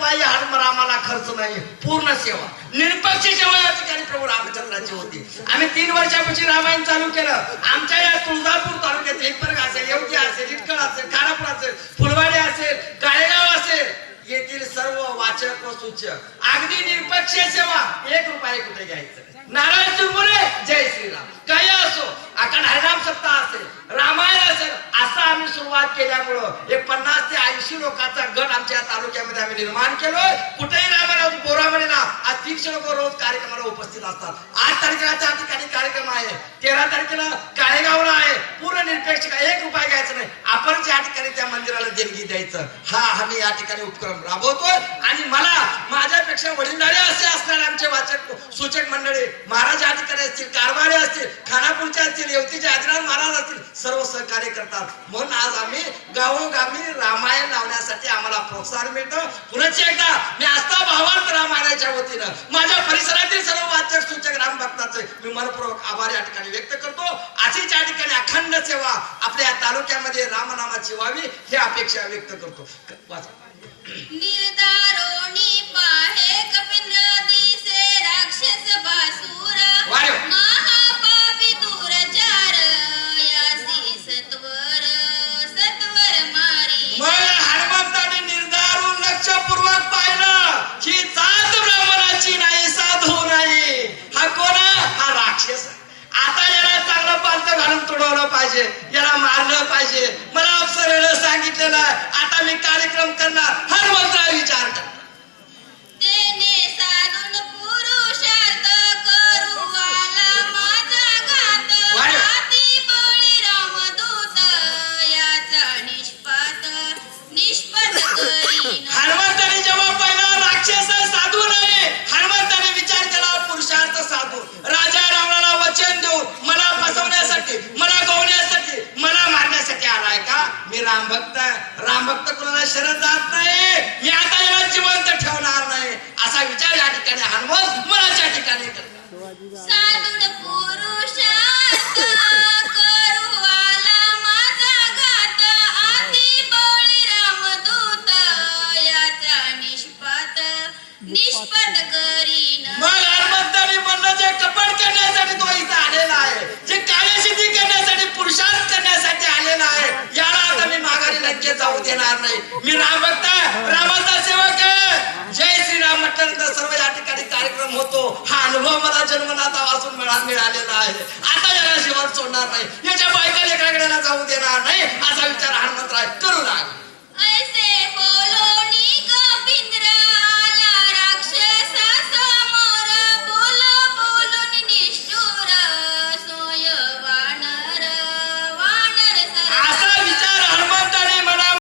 रुपये रामाला खर्च नाही, पूर्ण सेवा निरपक्ष सेवा या ठिकाणी प्रभू रामचंद्राची होती. आम्ही 3 वर्षापासून रामायण चालू केलं. आमच्या या तुळजापूर तालुक्यात हिप्परग असेल, येवती असेल, इटकळ असेल, खानापूर असेल, फुलवाडी असेल, काळेगाव असेल, येथील सर्व वाचक व सूचक अगदी निरपक्ष सेवा, 1 रुपया कुठे घ्यायचं. नारायण चुरमुरे जय श्रीराम काही असो, अखंड हरिनाम सप्ताह असेल, रामायण असेल, असं आम्ही सुरुवात केल्यामुळं एक 50 ते 80 लोकांचा गट आमच्या तालुक्यामध्ये आम्ही निर्माण केलोय. कुठेही रामायण बोरामध्ये ना आज 300 लोक रोज कार्यक्रमाला उपस्थित असतात. 8 तारखेला त्या ठिकाणी कार्यक्रम आहे, 13 तारखेला काळेगावला आहे. पूर्ण निरपेक्ष 1 रुपया घ्यायचं नाही, आपण ज्या ठिकाणी त्या मंदिराला देणगी द्यायचं, हा आम्ही या ठिकाणी उपक्रम राबवतोय. आणि मला माझ्यापेक्षा वडीलधारे असे असणारे आमचे वाचक सूचक मंडळी महाराज या ठिकाणी असतील, कारभारी असतील, खानापूरचे असतील, येवतीचे आदिनाथ महाराज असतील, सर्व सहकार्य करतात. म्हणून आज आम्ही गावोगावी रामायण लावण्यासाठी आम्हाला प्रोत्साहन मिळतं. पुन्हा एकदा मी आस्था भावार्थ रामायणाच्या वतीनं माझ्या परिसरातील सर्व वाचक सूचक राम भक्ताचे मी मनपूर्वक आभार या ठिकाणी व्यक्त करतो. अशीच या ठिकाणी अखंड सेवा आपल्या तालुक्यामध्ये रामनामाची व्हावी ही अपेक्षा व्यक्त करतो. निर्दारोणी पाहे कपिंद्र दिसे राक्षस बासुर महापापी दूरचार यासी सत्वर मारी. हनुमंताने निर्धारून लक्षपूर्वक पाहिलं ही जात ब्राह्मणाची नाही, साधू नाही. हा कोण? हा राक्षस. आता याला चांगलं पालत घालून तुडवलं पाहिजे, याला मारलं पाहिजे. मला अप्सरेनं सांगितलेलं आहे, आता मी कार्यक्रम करणार. हनुमंतराव विचार कर तेने साधून पुरुषार्थ करू आला माझा घात. हाती बळी रामदूत याचा निष्पात करीन. हनुमंताने जेव्हा पहिला राक्षस साधू नाही, हनुमंताने विचार केला पुरुषार्थ साधू. राजा रावणाला वचन देऊन मला फसवण्यासाठी, मला गवण्यासाठी, मला मारण्यासाठी आलाय का? मी रामभक्त आहे. रामभक्त कोणाला शरण जात नाही. मी आता याला जिवंत ठेवणार नाही, असा विचार या ठिकाणी हनुमंत मनाच्या ठिकाणी करतात. साधून पुरुषार्थ करू आला माझा घात. हाती बळी रामदूत याचा निष्पद करीन. मग हनुमंताने म्हणलं जे कपट करण्यासाठी तो इथं आलेला आहे, जे कार्यसिद्धी करण्यासाठी पुरुषार्थ करण्यासाठी आलेला आहे, याला आता मी माघारी नक्की जाऊ देणार नाही. मी रामभक्त आहे, रामाचा सेवक आहे. जय श्रीराम म्हटल्यानंतर सर्व या ठिकाणी कार्यक्रम होतो. हा अनुभव मला जन्मनाथा वाचून मिळालेला आहे. आता याला शिवार सोडणार नाही, याच्या बायका लेकराकडे जाऊ देणार नाही, असा विचार हनुमंतराय करू लागला.